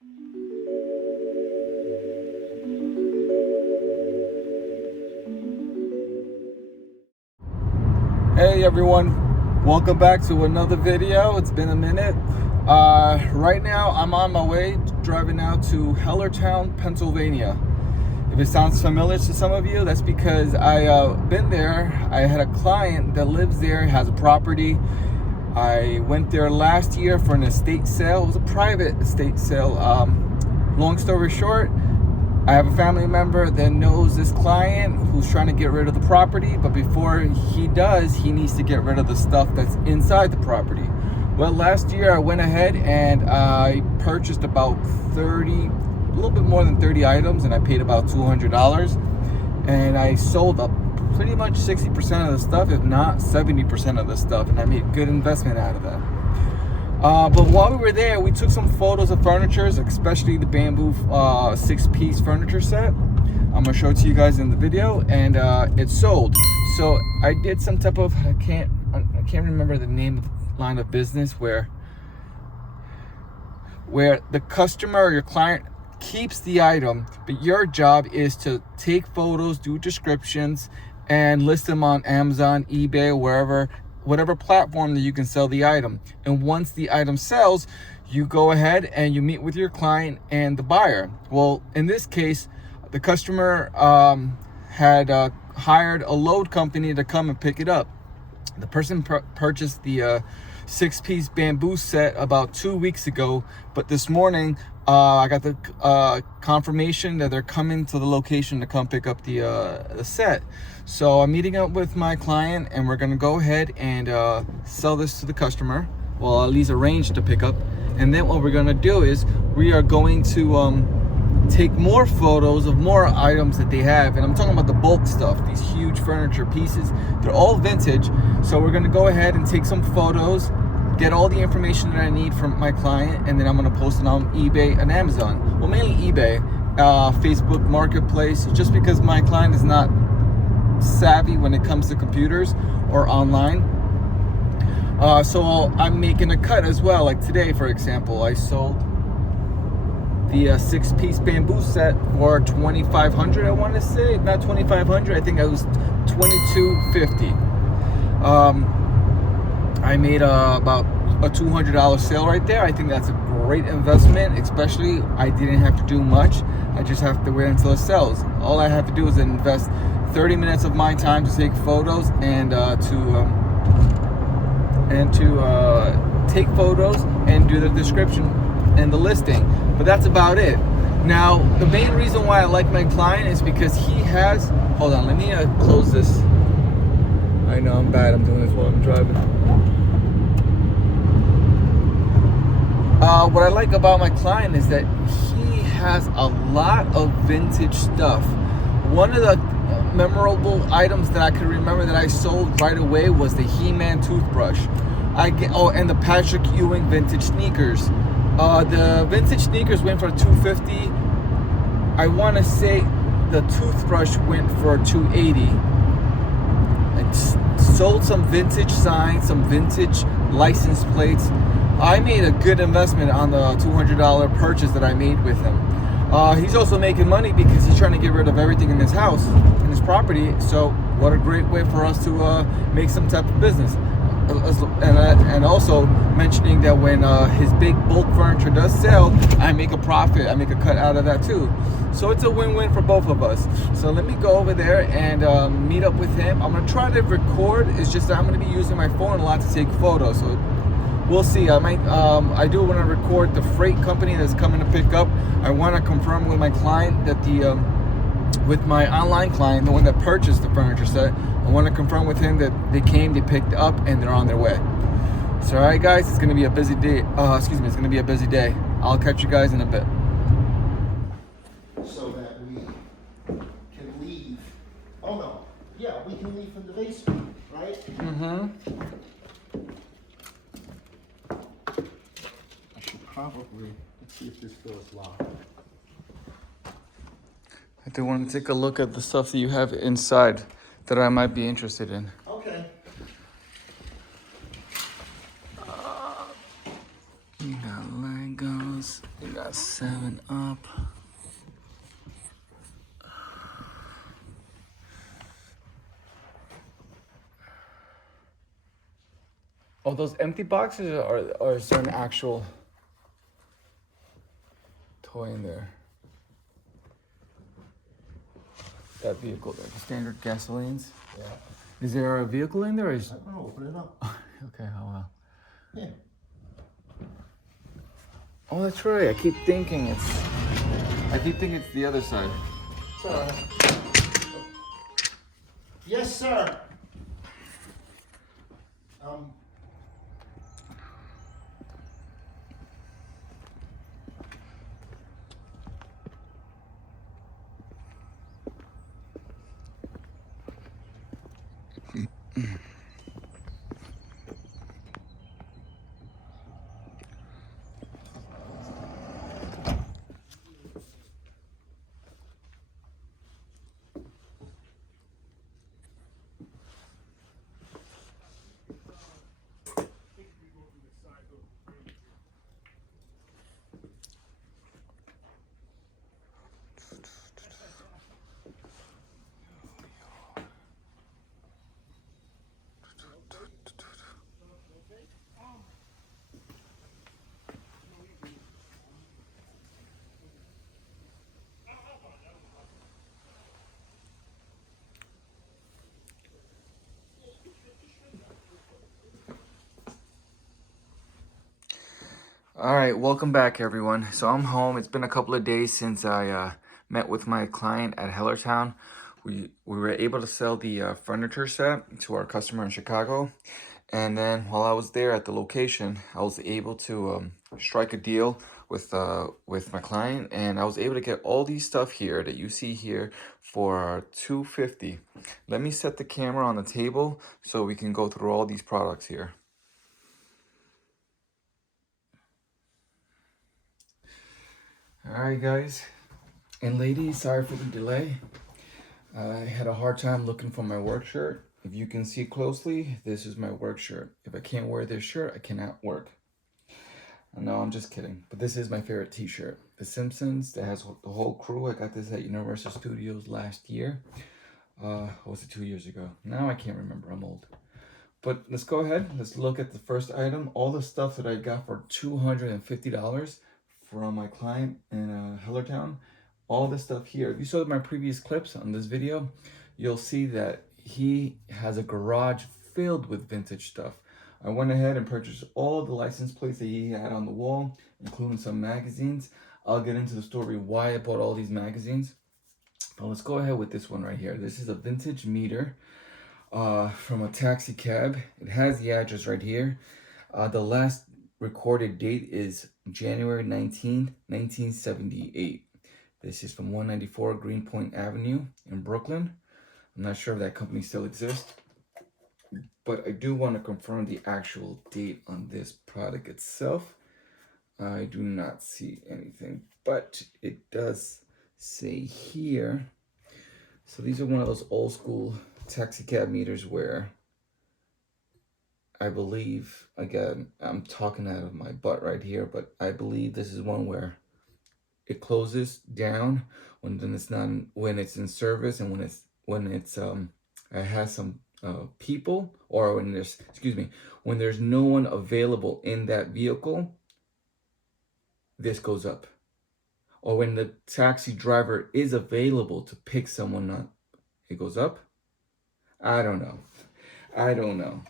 Hey everyone, welcome back to another video. It's been a minute. Right now I'm on my way driving out to Hellertown, Pennsylvania. If it sounds familiar to some of you, that's because I've been there. I had a client that lives there, has a property. I went there last year for an estate sale. It was a private estate sale. Long story short, I have a family member that knows this client who's trying to get rid of the property, but before he does, he needs to get rid of the stuff that's inside the property. Well, last year I went ahead and I purchased about a little bit more than 30 items, and I paid about $200. And I sold up pretty much 60% of the stuff, if not 70% of the stuff, and I made good investment out of that. But while we were there, we took some photos of furniture, especially the bamboo 6-piece furniture set. I'm gonna show it to you guys in the video, and it sold. So I did some type of I can't remember the name of the line of business where the customer or your client keeps the item, but your job is to take photos, do descriptions, and list them on Amazon, eBay, whatever platform that you can sell the item. And once the item sells, you go ahead and you meet with your client and the buyer. Well, in this case, the customer had hired a load company to come and pick it up. The person purchased the 6-piece bamboo set about 2 weeks ago, but this morning I got the confirmation that they're coming to the location to come pick up the set. So I'm meeting up with my client, and we're gonna go ahead and sell this to the customer. Well, at least arrange to pick up. And then what we're gonna do is we are going to take more photos of more items that they have. And I'm talking about the bulk stuff, these huge furniture pieces. They're all vintage. So we're gonna go ahead and take some photos, get all the information that I need from my client, and then I'm gonna post it on eBay and Amazon. Well, mainly eBay, Facebook Marketplace, just because my client is not savvy when it comes to computers or online. So I'm making a cut as well. Like today, for example, I sold the 6-piece bamboo set for $2,500. I want to say, not $2,500. I think it was $2,250. I made about a $200 sale right there. I think that's a great investment, especially I didn't have to do much. I just have to wait until it sells. All I have to do is invest 30 minutes of my time to take photos and to take photos and do the description and the listing. But that's about it. Now, the main reason why I like my client is because he has, hold on, let me close this. I know I'm bad, I'm doing this while I'm driving. What I like about my client is that he has a lot of vintage stuff. One of the memorable items that I could remember that I sold right away was the He-Man toothbrush. And the Patrick Ewing vintage sneakers. The vintage sneakers went for $250. I want to say the toothbrush went for $280. I sold some vintage signs, some vintage license plates. I made a good investment on the $200 purchase that I made with him. He's also making money because he's trying to get rid of everything in his house, in his property. So what a great way for us to make some type of business. And also mentioning that when his big bulk furniture does sell, I make a profit. I make a cut out of that too. So it's a win-win for both of us. So let me go over there and meet up with him. I'm gonna try to record. It's just that I'm gonna be using my phone a lot to take photos. So we'll see. I might. I do want to record the freight company that's coming to pick up. I want to confirm with my client that with my online client, the one that purchased the furniture set, I want to confirm with him that they came, they picked up, and they're on their way. So, all right, guys, it's gonna be a busy day. It's gonna be a busy day. I'll catch you guys in a bit. So that we can leave. Oh no, yeah, we can leave from the basement, right? Mm-hmm. I should probably, let's see if this feels locked. I do want to take a look at the stuff that you have inside that I might be interested in. Okay. You got Legos, you got 7 Up. Oh, those empty boxes are is there an actual toy in there? That vehicle there, the standard gasolines. Yeah. Is there a vehicle in there? Or is... I don't know, open it up. Okay, how well. Yeah. Oh, that's right. I keep thinking it's the other side. Sir. Yes, sir. All right, welcome back, everyone. So I'm home. It's been a couple of days since I met with my client at Hellertown. We were able to sell the furniture set to our customer in Chicago. And then while I was there at the location, I was able to strike a deal with my client, and I was able to get all these stuff here that you see here for $250. Let me set the camera on the table so we can go through all these products here. All right, guys and ladies, sorry for the delay. I had a hard time looking for my work shirt. If you can see closely, this is my work shirt. If I can't wear this shirt, I cannot work. No, I'm just kidding. But this is my favorite t-shirt. The Simpsons, that has the whole crew. I got this at Universal Studios last year. Or was it 2 years ago? Now I can't remember, I'm old. But let's go ahead. Let's look at the first item. All the stuff that I got for $250 from my client in Hellertown. All this stuff here. If you saw my previous clips on this video, you'll see that he has a garage filled with vintage stuff. I went ahead and purchased all the license plates that he had on the wall, including some magazines. I'll get into the story why I bought all these magazines. But let's go ahead with this one right here. This is a vintage meter from a taxi cab. It has the address right here. The last recorded date is January 19th, 1978. This is from 194 Greenpoint Avenue in Brooklyn. I'm not sure if that company still exists, but I do want to confirm the actual date on this product itself. I do not see anything, but it does say here. So these are one of those old school taxi cab meters where I believe, again, I'm talking out of my butt right here, but I believe this is one where it closes down when it's in service, and when it has some people, or when there's no one available in that vehicle, this goes up. Or when the taxi driver is available to pick someone up, it goes up. I don't know.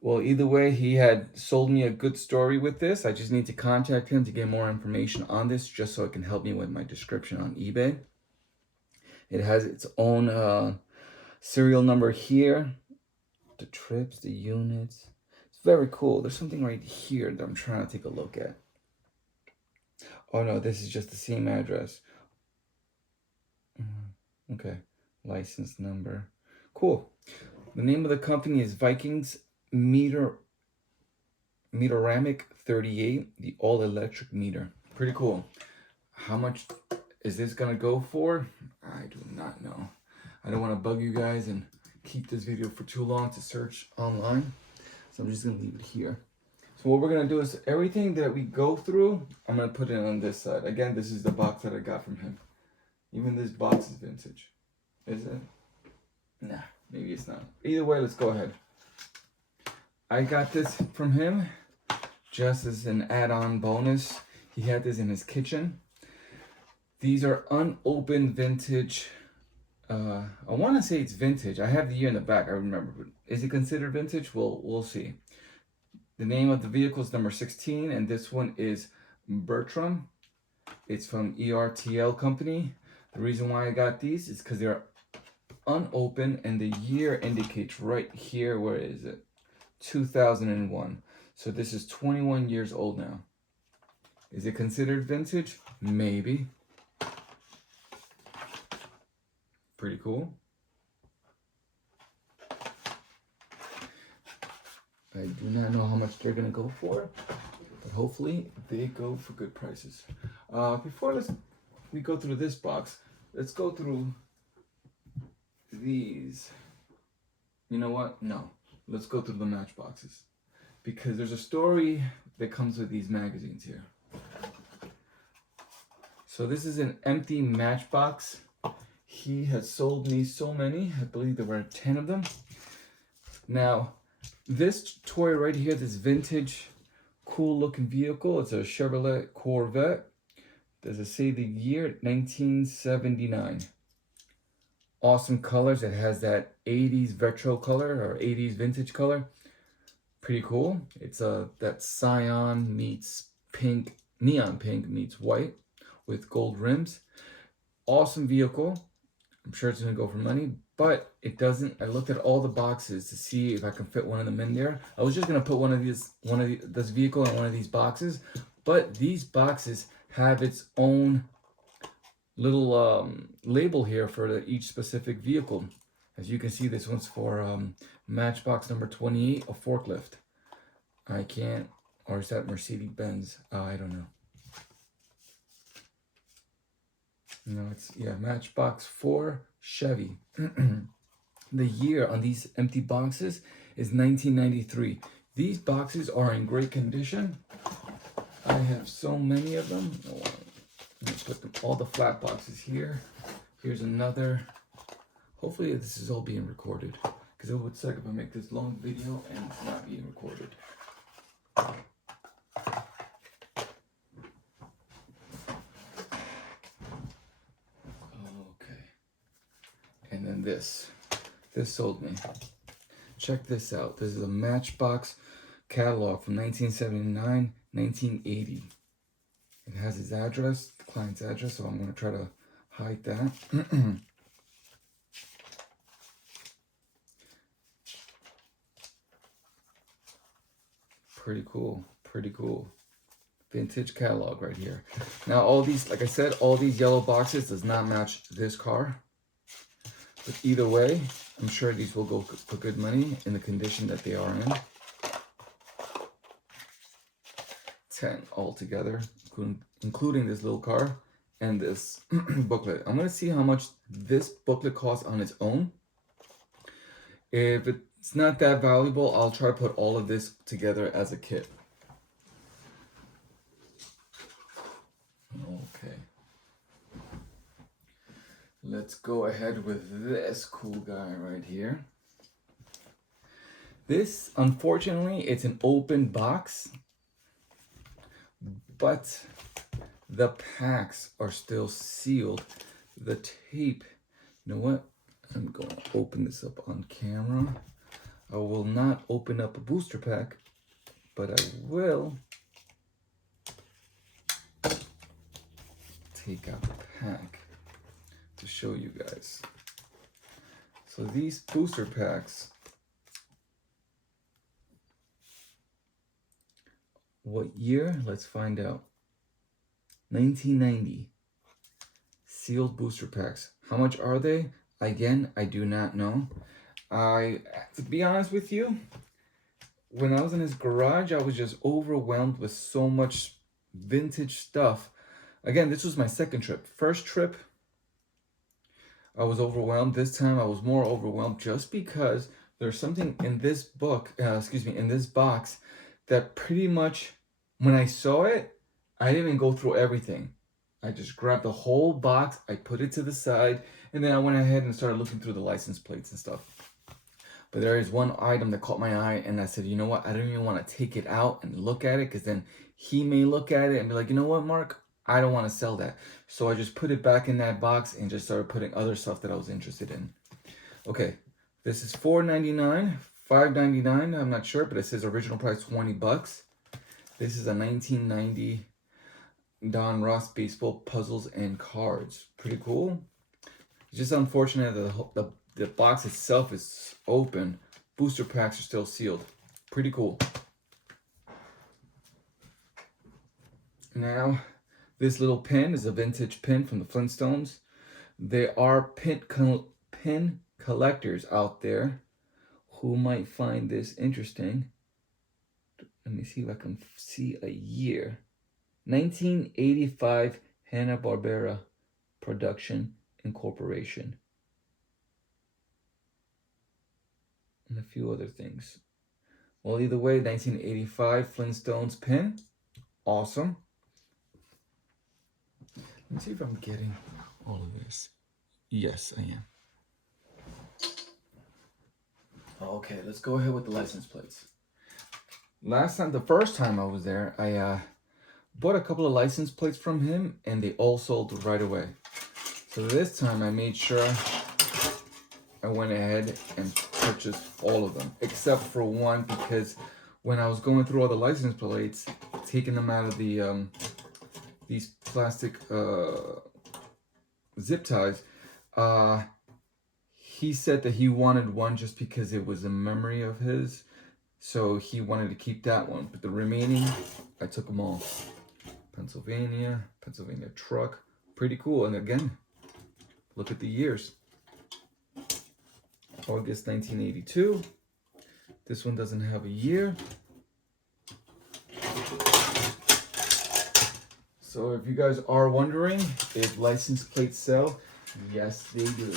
Well, either way, he had sold me a good story with this. I just need to contact him to get more information on this, just so it can help me with my description on eBay. It has its own serial number here. The trips, the units. It's very cool. There's something right here that I'm trying to take a look at. Oh no, this is just the same address. Okay, license number. Cool. The name of the company is Vikings Meteramic 38, the all-electric meter. Pretty cool. How much is this gonna go for? I do not know. I don't want to bug you guys and keep this video for too long to search online, so I'm just gonna leave it here. So what we're gonna do is everything that we go through, I'm gonna put it on this side. Again, this is the box that I got from him. Even this box is vintage. Is it? Nah, maybe it's not. Either way, let's go ahead. I got this from him just as an add-on bonus. He had this in his kitchen. These are unopened vintage. I want to say it's vintage. I have the year in the back, I remember. But is it considered vintage? We'll see. The name of the vehicle is number 16, and this one is Bertram. It's from ERTL company. The reason why I got these is because they're unopened, and the year indicates right here. Where is it? 2001. So this is 21 years old now. Is it considered vintage? Maybe. Pretty cool. I do not know how much they're gonna go for, but hopefully they go for good prices. Before we go through this box, let's go through these. You know what? No. Let's go through the Matchboxes, because there's a story that comes with these magazines here. So this is an empty Matchbox. He has sold me so many. I believe there were 10 of them. Now, this toy right here, this vintage, cool looking vehicle, it's a Chevrolet Corvette. Does it say the year? 1979. Awesome colors. It has that 80s retro color or 80s vintage color. Pretty cool. It's that cyan meets pink, neon pink meets white with gold rims. Awesome vehicle. I'm sure it's gonna go for money, but it doesn't. I looked at all the boxes to see if I can fit one of them in there. I was just gonna put this vehicle in one of these boxes, but these boxes have its own little label here for each specific vehicle. As you can see, this one's for Matchbox number 28, a forklift. I can't, or is that Mercedes-Benz? I don't know. No, it's, yeah, Matchbox 4 Chevy. The year on these empty boxes is 1993. These boxes are in great condition. I have so many of them. Let me put them, all the flat boxes here. Here's another. Hopefully this is all being recorded, because it would suck if I make this long video and it's not being recorded. Okay. And then this sold me. Check this out. This is a Matchbox Catalog from 1979, 1980. It has his address, the client's address, so I'm going to try to hide that. Pretty cool, pretty cool. Vintage catalog right here. Now all these, like I said, all these yellow boxes does not match this car. But either way, I'm sure these will go for good money in the condition that they are in. 10 altogether, including this little car and this booklet. I'm going to see how much this booklet costs on its own. If it's not that valuable, I'll try to put all of this together as a kit. Okay. Let's go ahead with this cool guy right here. This, unfortunately, it's an open box, but the packs are still sealed. The tape, you know what? I'm going to open this up on camera. I will not open up a booster pack, but I will take out the pack to show you guys. So these booster packs, what year? Let's find out. 1990. Sealed booster packs. How much are they? Again, I do not know. To be honest with you, when I was in his garage, I was just overwhelmed with so much vintage stuff. Again, this was my second trip. First trip, I was overwhelmed. This time, I was more overwhelmed just because there's something in this book, in this box that pretty much when I saw it, I didn't even go through everything. I just grabbed the whole box, I put it to the side, and then I went ahead and started looking through the license plates and stuff. But there is one item that caught my eye, and I said, you know what, I don't even want to take it out and look at it, because then he may look at it and be like, you know what, Mark, I don't want to sell that. So I just put it back in that box and just started putting other stuff that I was interested in. Okay, this is $4.99, $5.99, I'm not sure, but it says original price $20. This is a 1990 Don Ross baseball puzzles and cards. Pretty cool. It's just unfortunate that the box itself is open. Booster packs are still sealed. Pretty cool. Now, this little pin is a vintage pin from the Flintstones. There are pin collectors out there who might find this interesting. Let me see if I can see a year. 1985 Hanna-Barbera Production Incorporation. And a few other things. Well, either way, 1985 Flintstones pin. Awesome. Let me see if I'm getting all of this. Yes, I am. Okay, let's go ahead with the license plates. The first time I was there, I bought a couple of license plates from him, and they all sold right away. So this time I made sure I went ahead and purchased all of them, except for one, because when I was going through all the license plates, taking them out of the these plastic zip ties, he said that he wanted one just because it was a memory of his, so he wanted to keep that one. But the remaining, I took them all. Pennsylvania truck, pretty cool. And again, look at the years. August 1982. This one doesn't have a year. So if you guys are wondering if license plates sell, yes they do.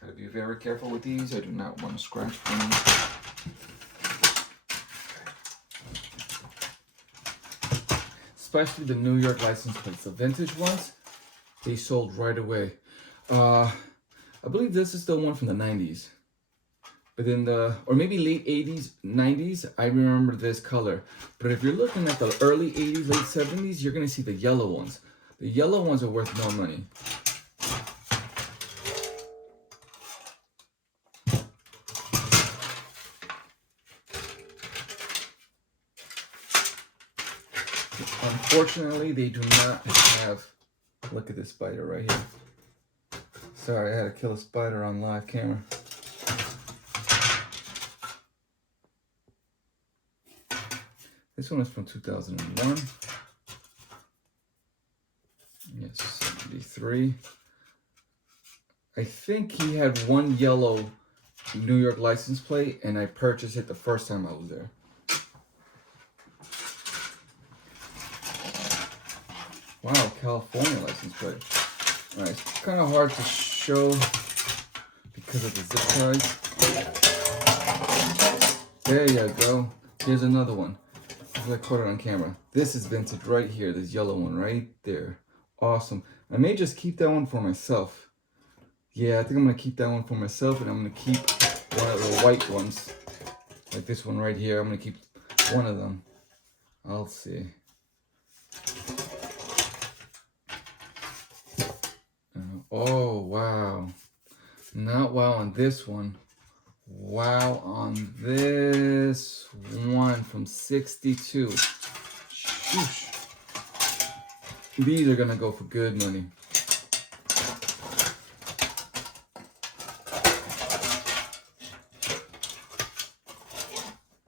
Gotta be very careful with these. I do not want to scratch them. Especially the New York license plates. The vintage ones, they sold right away. I believe this is the one from the 90s. But then or maybe late 80s, 90s, I remember this color. But if you're looking at the early 80s, late 70s, you're gonna see the yellow ones. The yellow ones are worth more money. Unfortunately, they do not have, look at this spider right here. Sorry, I had to kill a spider on live camera. This one is from 2001. Yes, 73. I think he had one yellow New York license plate, and I purchased it the first time I was there. Wow, California license plate. Alright, it's kind of hard to show because of the zip ties. There you go. Here's another one. I caught it on camera. This is vintage right here. This yellow one right there. Awesome. I may just keep that one for myself. Yeah, I think I'm going to keep that one for myself, and I'm going to keep one of the white ones. Like this one right here. I'm going to keep one of them. I'll see. Oh, wow. Not wow on this one. Wow on this one from 62. Shoosh. These are gonna go for good money.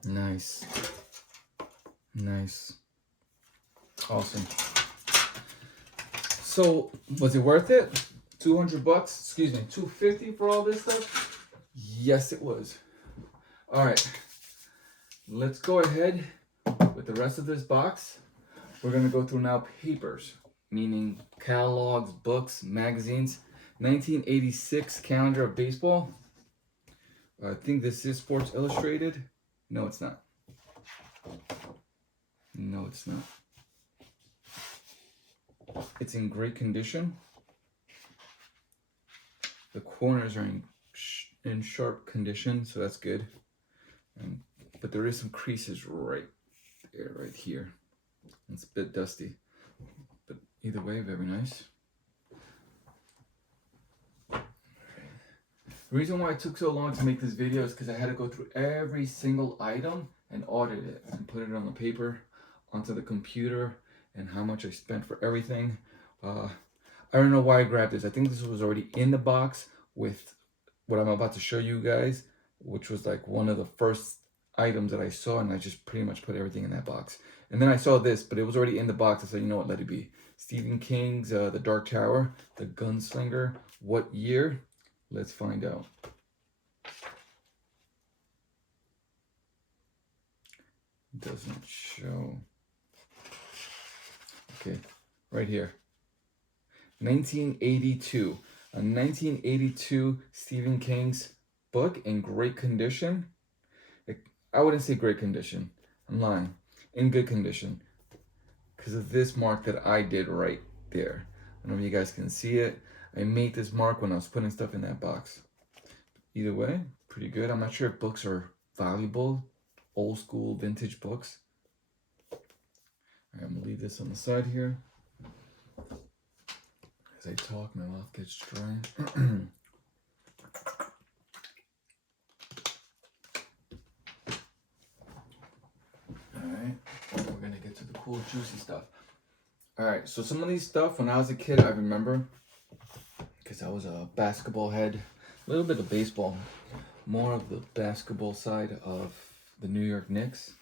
Nice. Nice. Awesome. So, was it worth it? 200 bucks, excuse me, 250 for all this stuff? Yes, it was. All right, let's go ahead with the rest of this box. We're gonna go through now papers, meaning catalogs, books, magazines. 1986 calendar of baseball. I think this is Sports Illustrated. No, it's not. No, it's not. It's in great condition. The corners are in sharp condition, so that's good. But there is some creases right there, right here. It's a bit dusty, but either way, very nice. The reason why it took so long to make this video is because I had to go through every single item and audit it and put it on the paper, onto the computer, and how much I spent for everything. I don't know why I grabbed this. I think this was already in the box with what I'm about to show you guys, which was like one of the first items that I saw, and I just pretty much put everything in that box. And then I saw this, but it was already in the box. I said, you know what, let it be. Stephen King's The Dark Tower, The Gunslinger. What year? Let's find out. Doesn't show. Okay, right here. 1982. A 1982 Stephen King's book in great condition. I wouldn't say great condition. I'm lying. In good condition. Because of this mark that I did right there. I don't know if you guys can see it. I made this mark when I was putting stuff in that box. Either way, pretty good. I'm not sure if books are valuable. Old school vintage books. Alright, I'm going to leave this on the side here. As I talk, my mouth gets dry. Alright, we're going to get to the cool, juicy stuff. Alright, so some of these stuff, when I was a kid, I remember, because I was a basketball head, a little bit of baseball, more of the basketball side of the New York Knicks.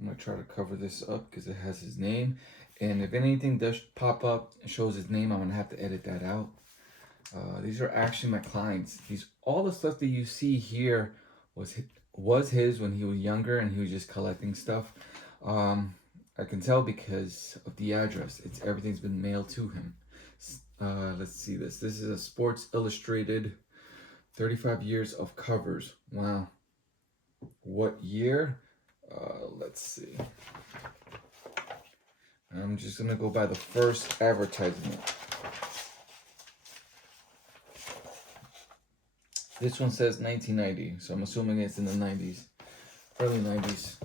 I'm going to try to cover this up because it has his name. And if anything does pop up and shows his name, I'm going to have to edit that out. These are actually my clients. All the stuff that you see here was his when he was younger and he was just collecting stuff. I can tell because of the address. Everything's been mailed to him. Let's see this. This is a Sports Illustrated 35 years of covers. Wow. What year? Let's see. I'm just going to go by the first advertisement. This one says 1990, so I'm assuming it's in the 90s, early 90s.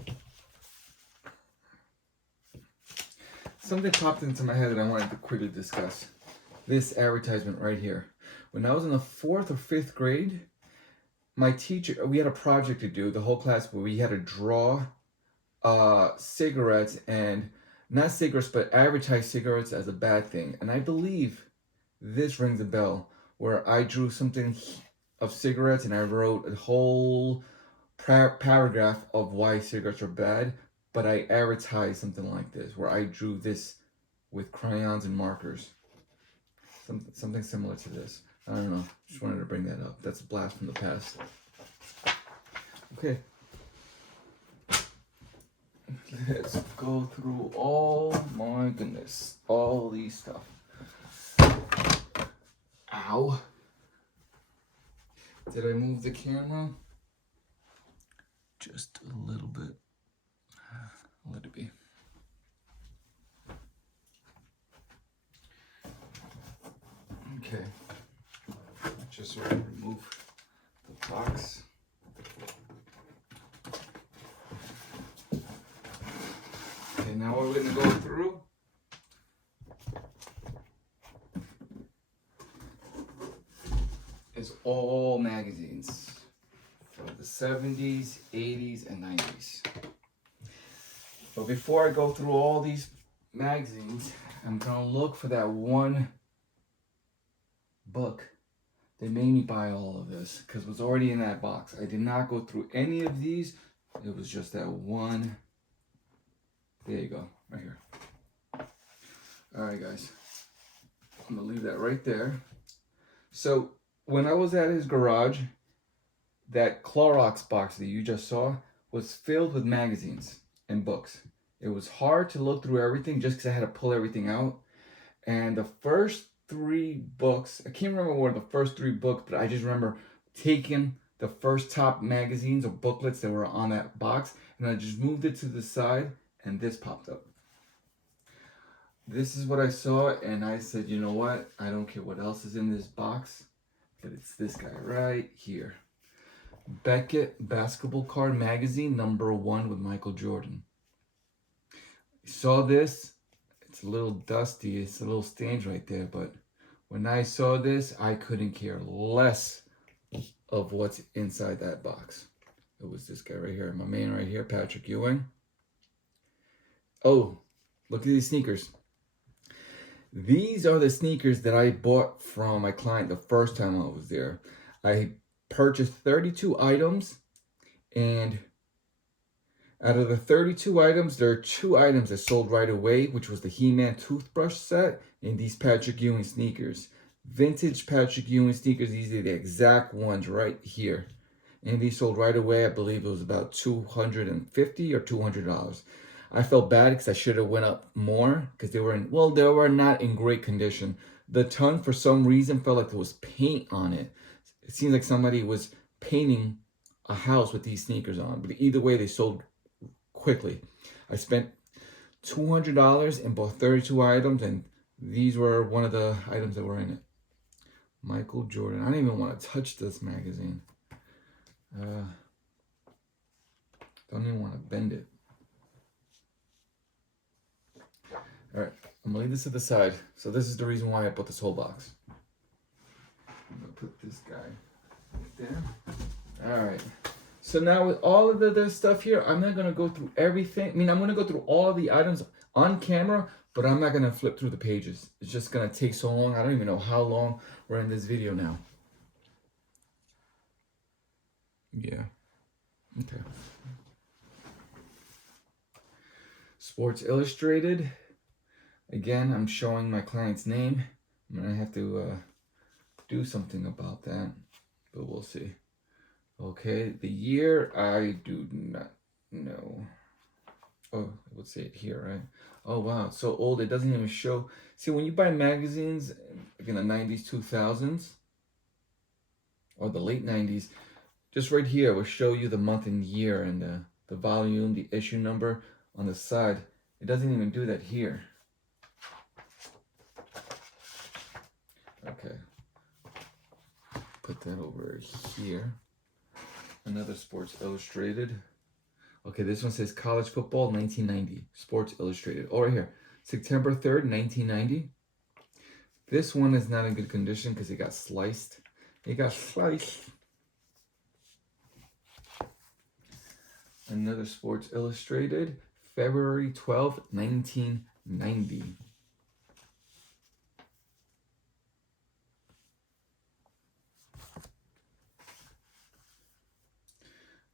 Something popped into my head that I wanted to quickly discuss. This advertisement right here. When I was in the 4th or 5th grade, my teacher, we had a project to do, the whole class, where we had to draw cigarettes, and not cigarettes, but advertise cigarettes as a bad thing. And I believe this rings a bell, where I drew something of cigarettes and I wrote a whole paragraph of why cigarettes are bad, but I advertised something like this, where I drew this with crayons and markers. Something similar to this. I don't know. Just wanted to bring that up. That's a blast from the past. Okay. Let's go through my goodness, all these stuff. Ow. Did I move the camera? Just a little bit. Let it be. Okay. Just want to remove the box. Okay, now we're going to go through. It's all magazines for the 70s, 80s, and 90s. But before I go through all these magazines, I'm going to look for that one book that made me buy all of this, because it was already in that box. I did not go through any of these. It was just that one. There you go, right here. All right, guys. I'm going to leave that right there. So when I was at his garage, that Clorox box that you just saw was filled with magazines and books. It was hard to look through everything just because I had to pull everything out. And the first 3 books, I can't remember what the first 3 books, but I just remember taking the first top magazines or booklets that were on that box, and I just moved it to the side, and this popped up. This is what I saw, and I said, you know what? I don't care what else is in this box, but it's this guy right here. Beckett Basketball Card Magazine, #1 with Michael Jordan. Saw this. It's a little dusty. It's a little stained right there, but when I saw this, I couldn't care less of what's inside that box. It was this guy right here, my man right here, Patrick Ewing. Oh, look at these sneakers. These are the sneakers that I bought from my client the first time I was there. I purchased 32 items, and out of the 32 items, there are 2 items that sold right away, which was the He-Man toothbrush set and these Patrick Ewing sneakers. Vintage Patrick Ewing sneakers, these are the exact ones right here. And these sold right away. I believe it was about $250 or $200. I felt bad because I should have went up more because they were not in great condition. The tongue, for some reason, felt like there was paint on it. It seems like somebody was painting a house with these sneakers on. But either way, they sold quickly. I spent $200 and bought 32 items, and these were one of the items that were in it. Michael Jordan. I don't even want to touch this magazine. Don't even want to bend it. All right, I'm gonna leave this to the side. So this is the reason why I bought this whole box. I'm gonna put this guy right there. All right. So now with all of this stuff here, I'm not gonna go through everything. I mean, I'm gonna go through all of the items on camera, but I'm not gonna flip through the pages. It's just gonna take so long. I don't even know how long we're in this video now. Yeah. Okay. Sports Illustrated. Again, I'm showing my client's name. I'm gonna have to do something about that, but we'll see. Okay, the year I do not know. Oh, I would say it here, right? Oh wow, it's so old it doesn't even show. See, when you buy magazines like in the 90s, 2000s, or the late 90s, just right here will show you the month and year and the volume, the issue number on the side. It doesn't even do that here. Okay, put that over here. Another Sports Illustrated. Okay, this one says College Football 1990, Sports Illustrated. Oh, right here, September 3rd, 1990. This one is not in good condition because it got sliced. It got sliced. Another Sports Illustrated, February 12th, 1990.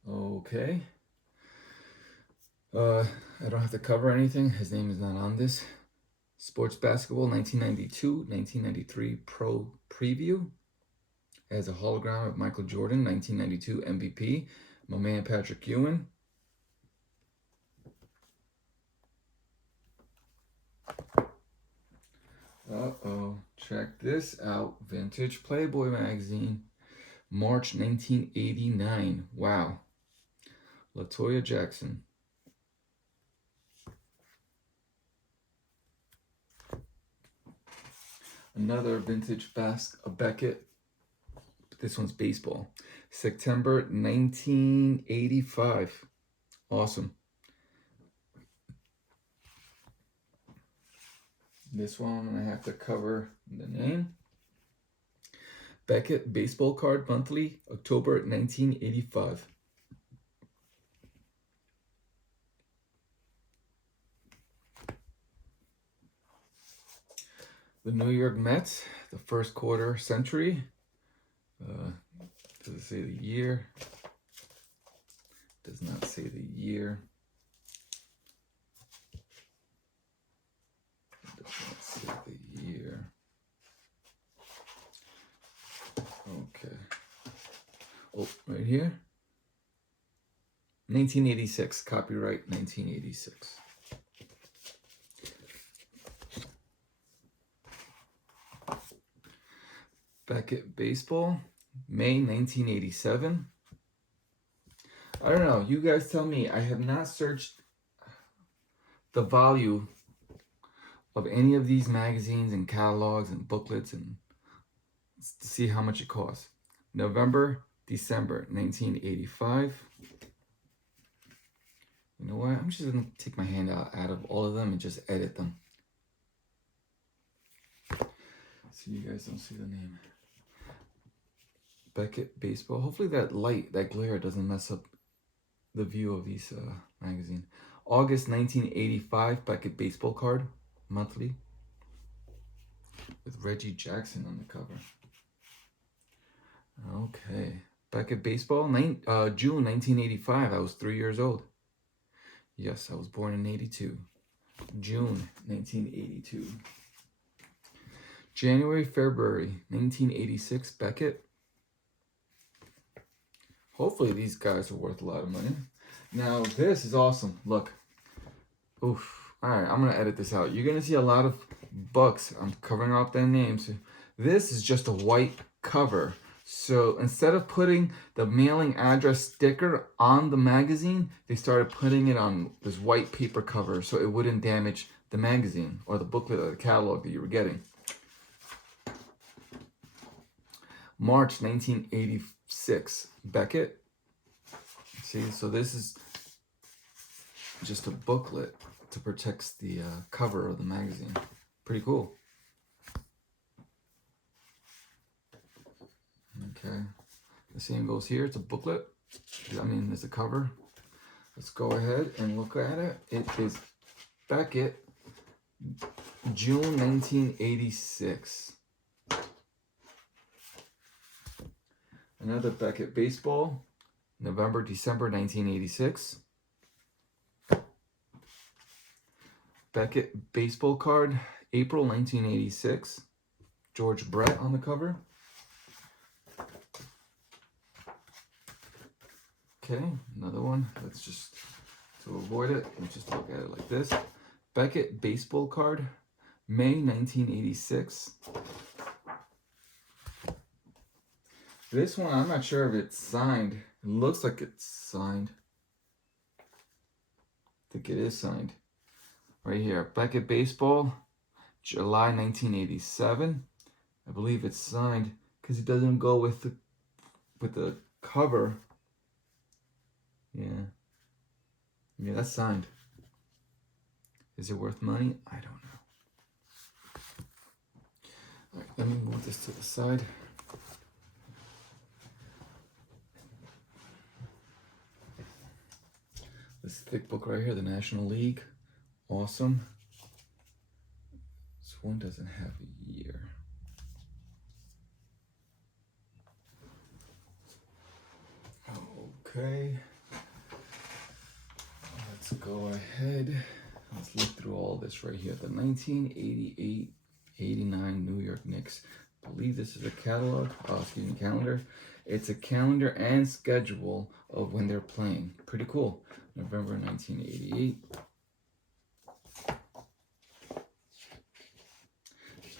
Okay. I don't have to cover anything. His name is not on this. Sports Basketball 1992, 1993 Pro Preview. It has a hologram of Michael Jordan, 1992 MVP. My man Patrick Ewing. Uh-oh, check this out. Vintage Playboy magazine. March 1989. Wow. LaToya Jackson. Another vintage Beckett. This one's baseball. September 1985. Awesome. This one I have to cover the name. Beckett Baseball Card Monthly, October 1985. The New York Mets, the first quarter century. Does it say the year? Does not say the year. Does not say the year. Okay. Oh, right here. 1986, copyright 1986. Beckett Baseball, May 1987. I don't know. You guys tell me. I have not searched the value of any of these magazines and catalogs and booklets and to see how much it costs. November, December 1985. You know what? I'm just going to take my hand out of all of them and just edit them. So you guys don't see the name. Beckett Baseball. Hopefully that light, that glare doesn't mess up the view of these magazine. August 1985 Beckett Baseball card, monthly, with Reggie Jackson on the cover. Okay, Beckett Baseball, June 1985. I was 3 years old. Yes, I was born in 82. June 1982. January, February 1986 Beckett. Hopefully these guys are worth a lot of money. Now this is awesome. Look. Oof. Alright, I'm gonna edit this out. You're gonna see a lot of books. I'm covering up their names. This is just a white cover. So instead of putting the mailing address sticker on the magazine, they started putting it on this white paper cover so it wouldn't damage the magazine or the booklet or the catalog that you were getting. March 1986, Beckett. See, so this is just a booklet to protect the cover of the magazine. Pretty cool. Okay, the same goes here. It's a booklet. I mean, there's a cover. Let's go ahead and look at it. It is Beckett, June 1986. Another Beckett Baseball, November, December 1986. Beckett Baseball card, April 1986. George Brett on the cover. Okay, another one. Let's just, to avoid it, let's just look at it like this. Beckett Baseball card, May 1986. This one, I'm not sure if it's signed. It looks like it's signed. I think it is signed. Right here, Beckett Baseball, July 1987. I believe it's signed because it doesn't go with the cover. Yeah, that's signed. Is it worth money? I don't know. All right, let me move this to the side. This thick book right here, the National League. Awesome. This one doesn't have a year. Okay. Let's go ahead. Let's look through all this right here. The 1988-89 New York Knicks. I believe this is a catalog. Calendar. It's a calendar and schedule of when they're playing. Pretty cool. November 1988.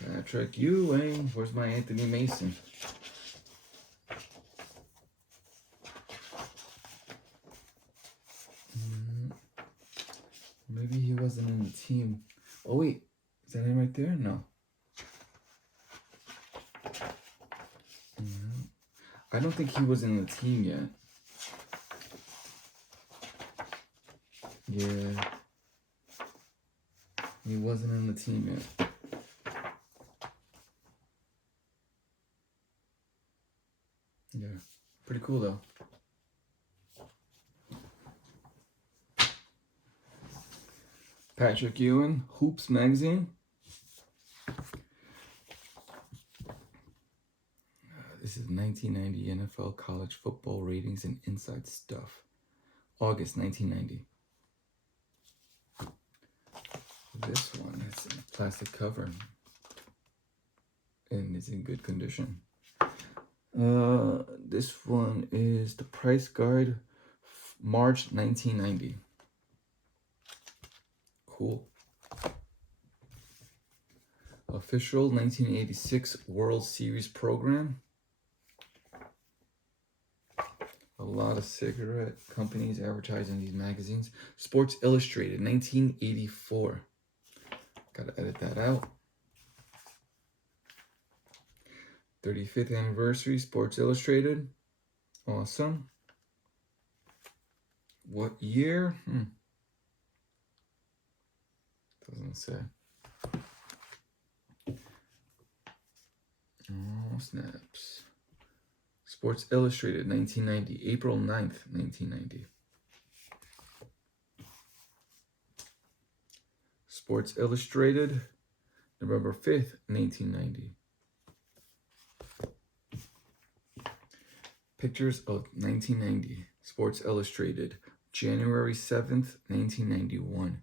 Patrick Ewing. Where's my Anthony Mason? Maybe he wasn't in the team. Oh wait, is that him right there? No. I don't think he was in the team yet. Yeah. He wasn't in the team yet. Yeah. Pretty cool though. Patrick Ewing, Hoops Magazine. This is 1990 NFL College Football Ratings and Inside Stuff. August 1990. This one has a plastic cover and is in good condition. This one is the Price Guide, March 1990. Cool. Official 1986 World Series program. A lot of cigarette companies advertising these magazines. Sports Illustrated, 1984. Gotta edit that out. 35th anniversary, Sports Illustrated. Awesome. What year? Doesn't say. Oh, snaps. Sports Illustrated, 1990. April 9th, 1990. Sports Illustrated, November 5th, 1990. Pictures of 1990. Sports Illustrated, January 7th, 1991.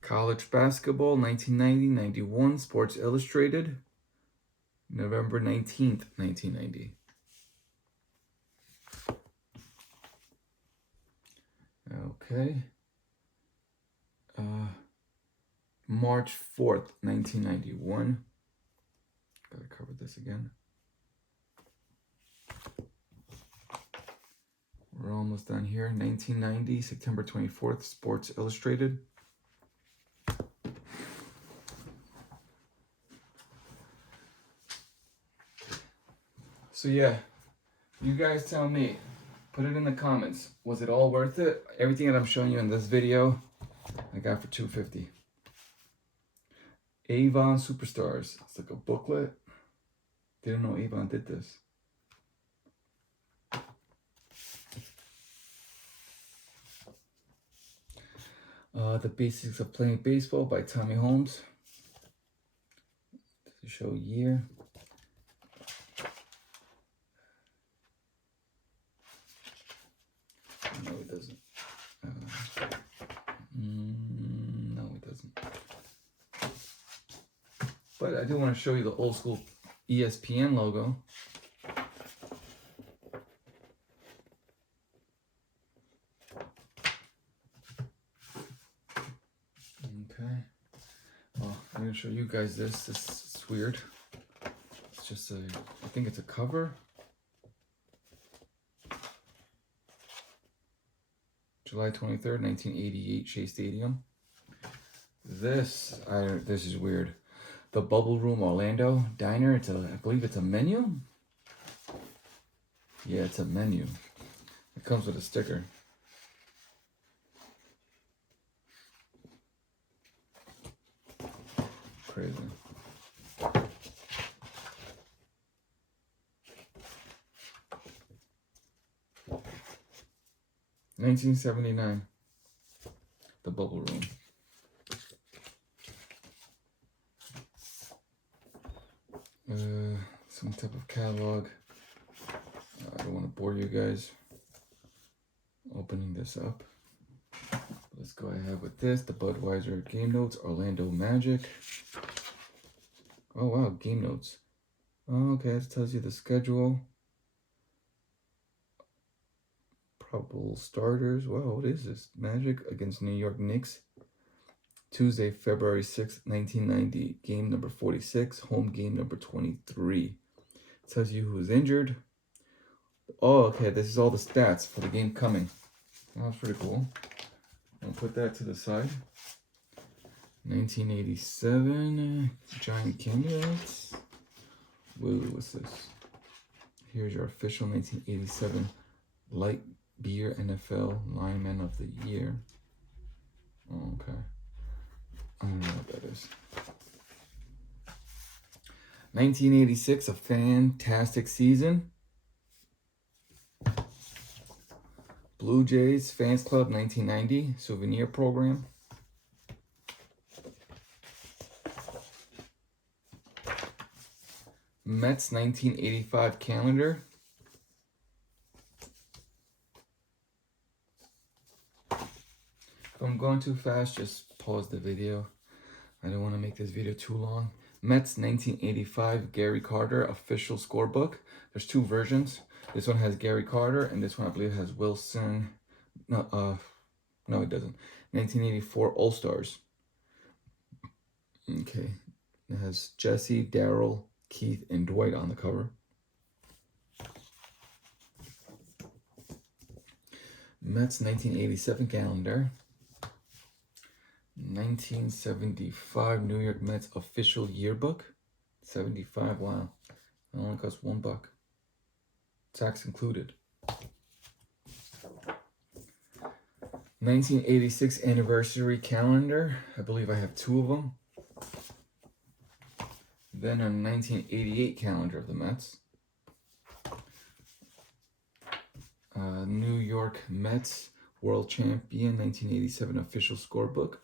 College Basketball, 1990-91. Sports Illustrated, November 19th, 1990. Okay. March 4th, 1991. Gotta cover this again. We're almost done here. 1990, September 24th, Sports Illustrated. So yeah, you guys tell me, put it in the comments. Was it all worth it? Everything that I'm showing you in this video, I got for $250. Avon Superstars. It's like a booklet. Didn't know Avon did this. The Basics of Playing Baseball by Tommy Holmes. To show year. No, it doesn't. No, it doesn't. But I do want to show you the old school ESPN logo. Okay. Well, I'm going to show you guys this. This is weird. It's just a, I think it's a cover. July 23rd, 1988, Shea Stadium. This is weird. The Bubble Room Orlando Diner. It's a, I believe it's a menu. Yeah, it's a menu. It comes with a sticker. Crazy. $19.79. The Bubble Room. Some type of catalog. I don't want to bore you guys opening this up. Let's go ahead with this. The Budweiser Game Notes, Orlando Magic. Oh wow, Game Notes. Oh, okay, this tells you the schedule. Probable starters. Wow, what is this? Magic against New York Knicks. Tuesday, February 6th, 1990. Game number 46. Home game number 23. It tells you who is injured. Oh, okay. This is all the stats for the game coming. That was pretty cool. I'll put that to the side. 1987. Giant candidates. Whoa, what's this? Here's your official 1987 Light Beer NFL Lineman of the Year. Oh, okay. I don't know what that is. 1986, a fantastic season. Blue Jays Fans Club 1990 souvenir program. Mets 1985 calendar. If I'm going too fast, just pause the video. I don't want to make this video too long. Mets 1985 Gary Carter official scorebook. There's two versions. This one has Gary Carter, and this one I believe has Wilson. No, it doesn't. 1984 All-Stars. Okay. It has Jesse, Darryl, Keith and Dwight on the cover. Mets 1987 calendar. 1975 New York Mets official yearbook. 75, wow. It only costs $1. Tax included. 1986 anniversary calendar. I believe I have 2 of them. Then a 1988 calendar of the Mets. New York Mets World Champion 1987 official scorebook.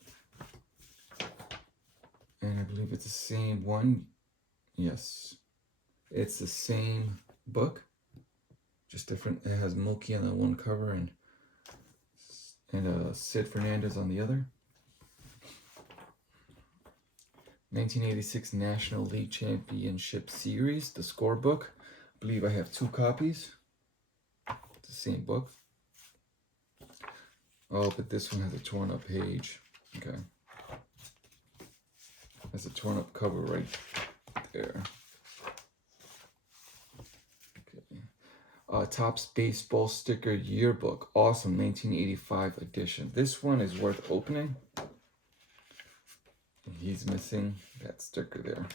And I believe it's the same one. Yes. It's the same book. Just different. It has Mookie on the one cover and Sid Fernandez on the other. 1986 National League Championship Series, the scorebook. I believe I have 2 copies. It's the same book. Oh, but this one has a torn up page. Okay. That's a torn up cover right there. Okay. Topps Baseball Sticker Yearbook. Awesome 1985 edition. This one is worth opening. He's missing that sticker there.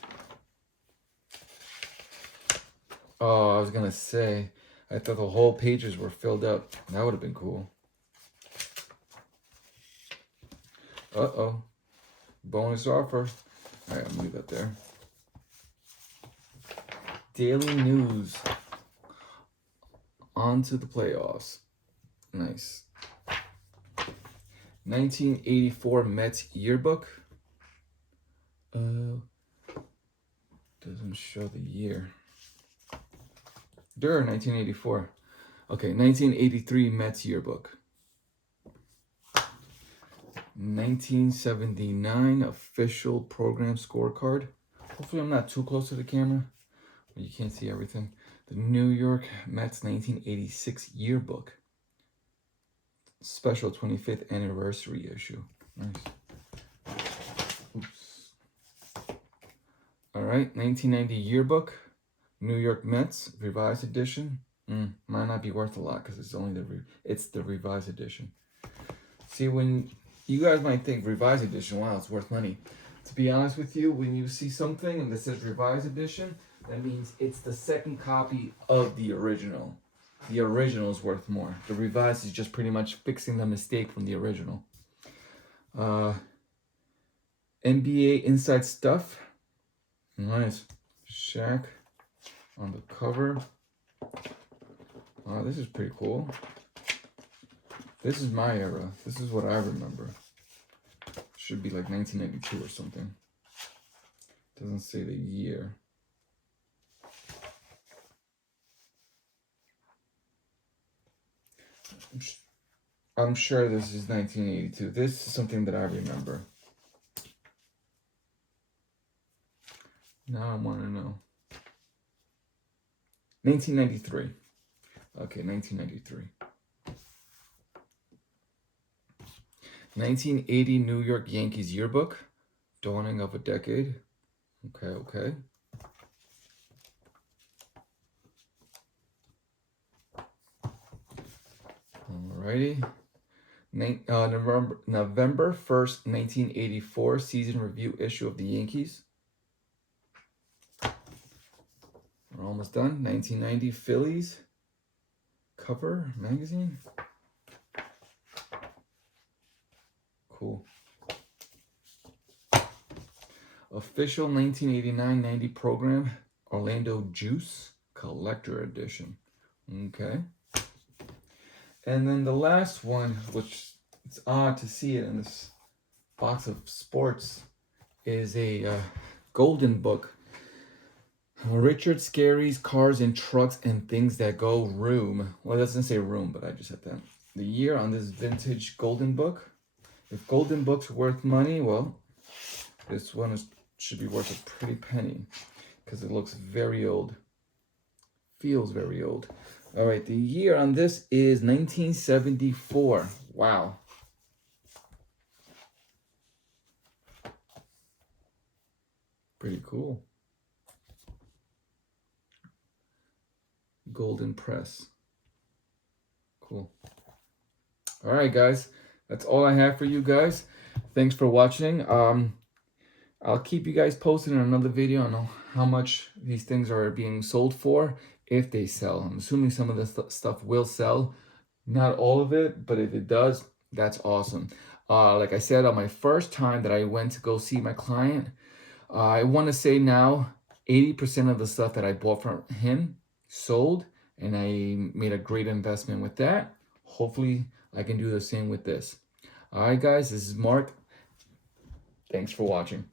Oh, I was going to say, I thought the whole pages were filled up. That would have been cool. Uh-oh. Bonus offer. All right, I'll leave that there. Daily news. On to the playoffs. Nice. 1984 Mets yearbook. Doesn't show the year. There, 1984. Okay, 1983 Mets yearbook. 1979 official program scorecard. Hopefully I'm not too close to the camera, but you can't see everything. The New York Mets 1986 yearbook. Special 25th anniversary issue. Nice. Oops. All right, 1990 yearbook. New York Mets revised edition. Might not be worth a lot because it's only it's the revised edition. See, when you guys might think revised edition, wow, it's worth money. To be honest with you, when you see something and it says revised edition, that means it's the second copy of the original. The original is worth more. The revised is just pretty much fixing the mistake from the original. NBA Inside Stuff. Nice. Shaq on the cover. This is pretty cool. This is my era. This is what I remember. Should be like 1992 or something. Doesn't say the year. I'm sure this is 1982. This is something that I remember. Now I want to know. 1993. Okay, 1993. 1980 New York Yankees yearbook. Dawning of a decade. Okay. Alrighty. November 1st, 1984 season review issue of the Yankees. We're almost done. 1990 Phillies cover magazine. Cool. Official 1989-90 program Orlando Juice collector edition. Okay. And then the last one, which it's odd to see it in this box of sports, is a golden book. Richard Scarry's Cars and Trucks and Things That Go Room. Well, it doesn't say room, but I just said that. The year on this vintage golden book. If golden books are worth money, well, this one should be worth a pretty penny because it looks very old. Feels very old. All right, the year on this is 1974. Wow. Pretty cool. golden press. Cool. All right, guys, that's all I have for you guys. Thanks for watching. I'll keep you guys posted in another video on how much these things are being sold for, if they sell. I'm assuming some of this stuff will sell. Not all of it, but if it does, that's awesome. Like I said, on my first time that I went to go see my client, I want to say now 80% of the stuff that I bought from him sold, and I made a great investment with that. Hopefully, I can do the same with this. All right, guys, this is Mark. Thanks for watching.